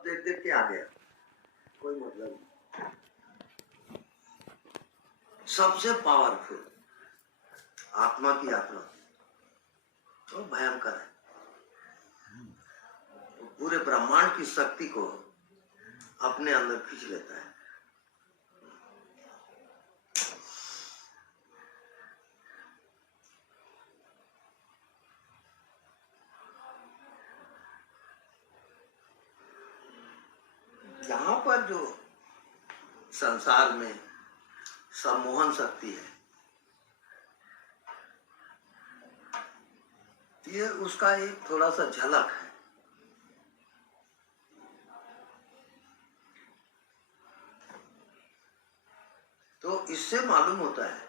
देख देख के आ गया, कोई मतलब नहीं। सबसे पावरफुल आत्मा की यात्रा तो भयंकर है। पूरे ब्रह्मांड की शक्ति को अपने अंदर खींच लेता है। यहाँ पर जो संसार में सम्मोहन शक्ति है, ये उसका एक थोड़ा सा झलक है। तो इससे मालूम होता है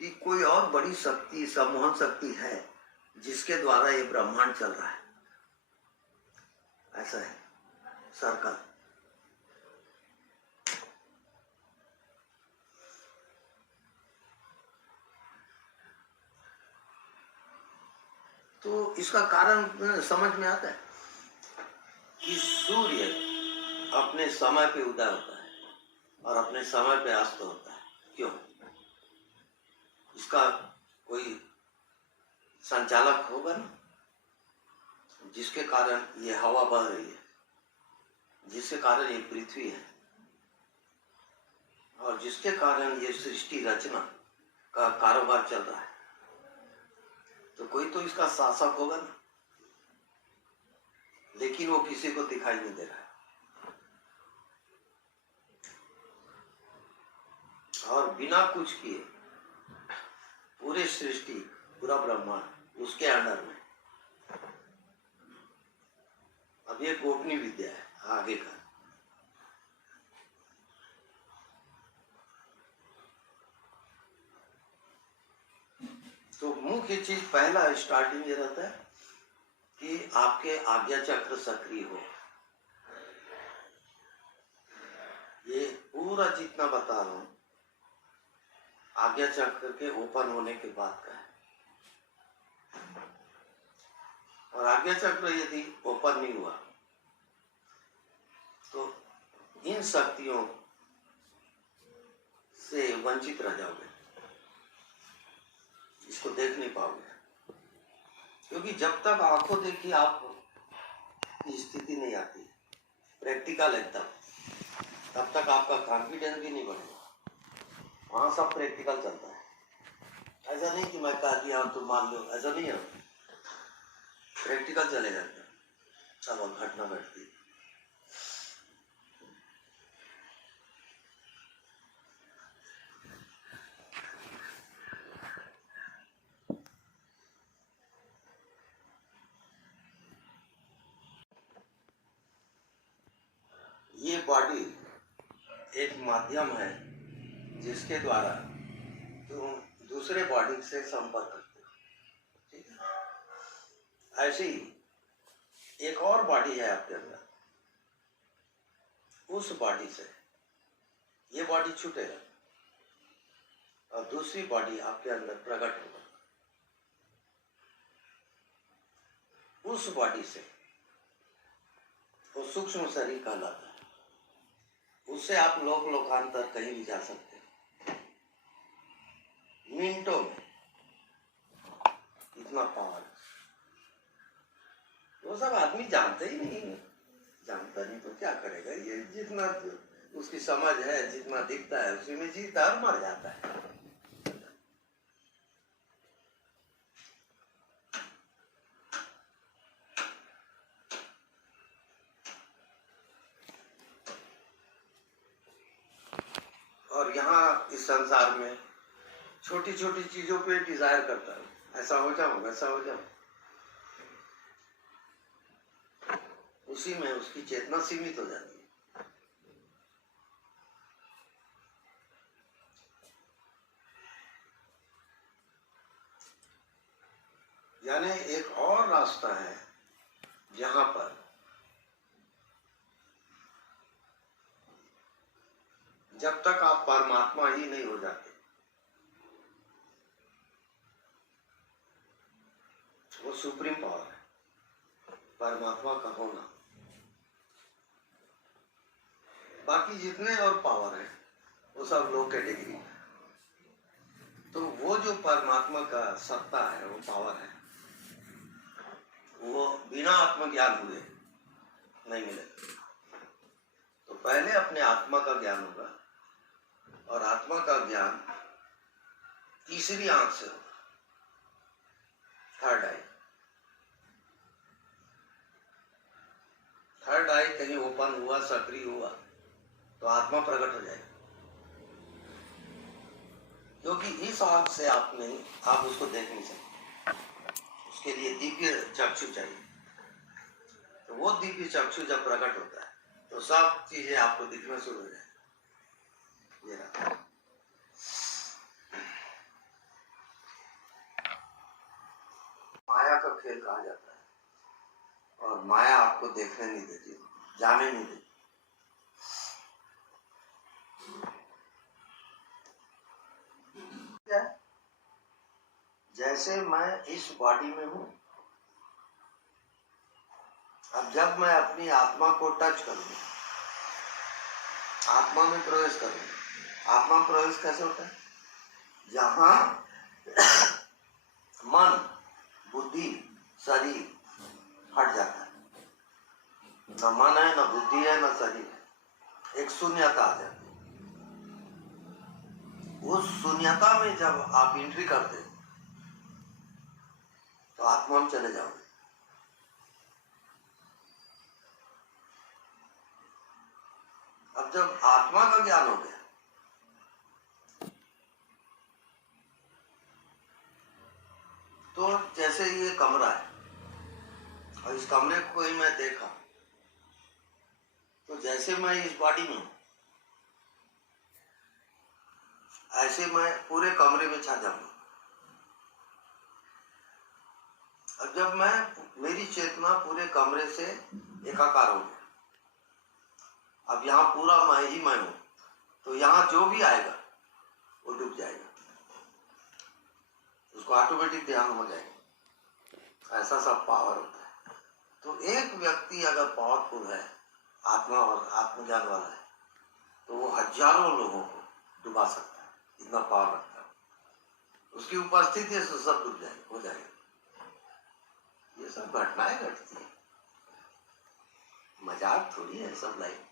कि कोई और बड़ी शक्ति, सम्मोहन शक्ति है जिसके द्वारा ये ब्रह्मांड चल रहा है। ऐसा है सर्कल। तो इसका कारण समझ में आता है कि सूर्य अपने समय पे उदय होता है और अपने समय पे अस्त होता है। क्यों? इसका कोई संचालक होगा ना, जिसके कारण ये हवा बह रही है, जिसके कारण ये पृथ्वी है, और जिसके कारण ये सृष्टि रचना का कारोबार चल रहा है। तो कोई तो इसका शासक होगा ना, लेकिन वो किसी को दिखाई नहीं दे रहा है। और बिना कुछ किए पूरी सृष्टि, पूरा ब्रह्मांड उसके अंडर में। अब ये गोपनीय विद्या है आगे का। तो मुख्य चीज पहला स्टार्टिंग ये रहता है कि आपके आज्ञा चक्र सक्रिय हो। ये पूरा जितना बता रहा हूं आज्ञा चक्र के ओपन होने के बाद का है। और आज्ञा चक्र यदि ओपन नहीं हुआ तो इन शक्तियों से वंचित रह जाओगे, इसको देख नहीं पाओगे। क्योंकि जब तक आंखों देखी आप की स्थिति नहीं आती, प्रैक्टिकल एकदम, तब तक आपका कॉन्फिडेंस भी नहीं बढ़ेगा। वहां सब प्रैक्टिकल चलता है। ऐसा नहीं कि मैं कह दिया तो मान लो, ऐसा नहीं है। प्रैक्टिकल चलेगा तब घटना घटती है। ये बॉडी एक माध्यम है जिसके द्वारा तुम दूसरे बॉडी से संपर्क करते हो। ठीक है? ऐसे ही एक और बॉडी है आपके अंदर, उस बॉडी से ये बॉडी छूटेगा और दूसरी बॉडी आपके अंदर प्रकट होगा। उस बॉडी से वो सूक्ष्म शरीर कहलाता है। उससे आप लोक लोकांतर कहीं भी जा सकते हैं मिनटों में। इतना पावर वो सब आदमी जानते ही नहीं। जानता नहीं तो क्या करेगा। ये जितना उसकी समझ है, जितना दिखता है उसी में जीता और मर जाता है। और यहाँ इस संसार में छोटी छोटी चीजों पे डिजायर करता है, ऐसा हो जाऊं, वैसा हो जाऊं। उसी में उसकी चेतना सीमित हो जाती है। यानी एक और रास्ता है जहां पर जब तक आप परमात्मा ही नहीं हो जाते, वो सुप्रीम पावर है, परमात्मा का होना। बाकी जितने और पावर है वो सब लो कैटेगरी है। तो वो जो परमात्मा का सत्ता है, वो पावर है, वो बिना आत्मज्ञान हुए नहीं मिलेगा। तो पहले अपने आत्मा का ज्ञान होगा, और आत्मा का ज्ञान तीसरी आंख से होगा, थर्ड आई। थर्ड आई कहीं ओपन हुआ, सक्रिय हुआ, तो आत्मा प्रकट हो जाएगी। क्योंकि इस आंख से आप उसको देख नहीं सकते, उसके लिए दिव्य चक्षु चाहिए। तो वो दिव्य चक्षु जब प्रकट होता है तो सब चीजें आपको दिखना शुरू हो जाए। ये रहा। माया का खेल कहा जाता है, और माया आपको देखने नहीं देती, जाने नहीं देती। जैसे मैं इस बॉडी में हूं, अब जब मैं अपनी आत्मा को टच करूंगा, आत्मा में प्रवेश करूंगा। आत्मा में प्रवेश कैसे होता है? जहां मन, बुद्धि, शरीर हट जाता है, न मन है, न बुद्धि है, न शरीर है, एक शून्यता आ जाती है। उस शून्यता में जब आप एंट्री करते तो आत्मा में चले जाओगे। अब जब आत्मा का ज्ञान हो गया, तो जैसे ये कमरा है, और इस कमरे को ही मैं देखा, तो जैसे मैं इस बॉडी में हूं, ऐसे मैं पूरे कमरे में छा जाऊंगा। अब जब मेरी चेतना पूरे कमरे से एकाकार हो गया, अब यहाँ पूरा मैं ही मैं हूं, तो यहाँ जो भी आएगा वो डूब जाएगा, उसको ऑटोमेटिक ध्यान हो जाएगा। ऐसा सब पावर होता है। तो एक व्यक्ति अगर पावरफुल है, आत्मा और आत्मज्ञान वाला है, तो वो हजारों लोगों को डुबा सकता है, इतना पावर रखता है। उसकी उपस्थिति से सब डूब जाए, हो जाएगा। ये सब घटनाएं घटती है, मजाक थोड़ी है सब लाइफ।